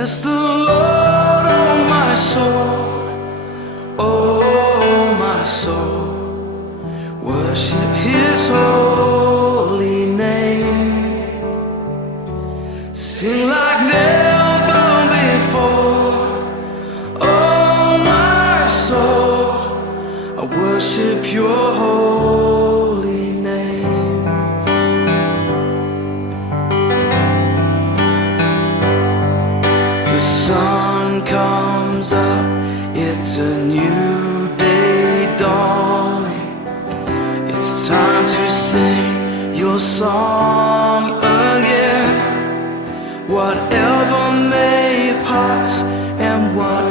Bless the Lord, oh my soul, oh my soul. Worship His holy name. Sing like never before. Oh my soul, I worship Your holy name. The sun comes up, it's a new day dawning. It's time to sing Your song again. Whatever may pass and what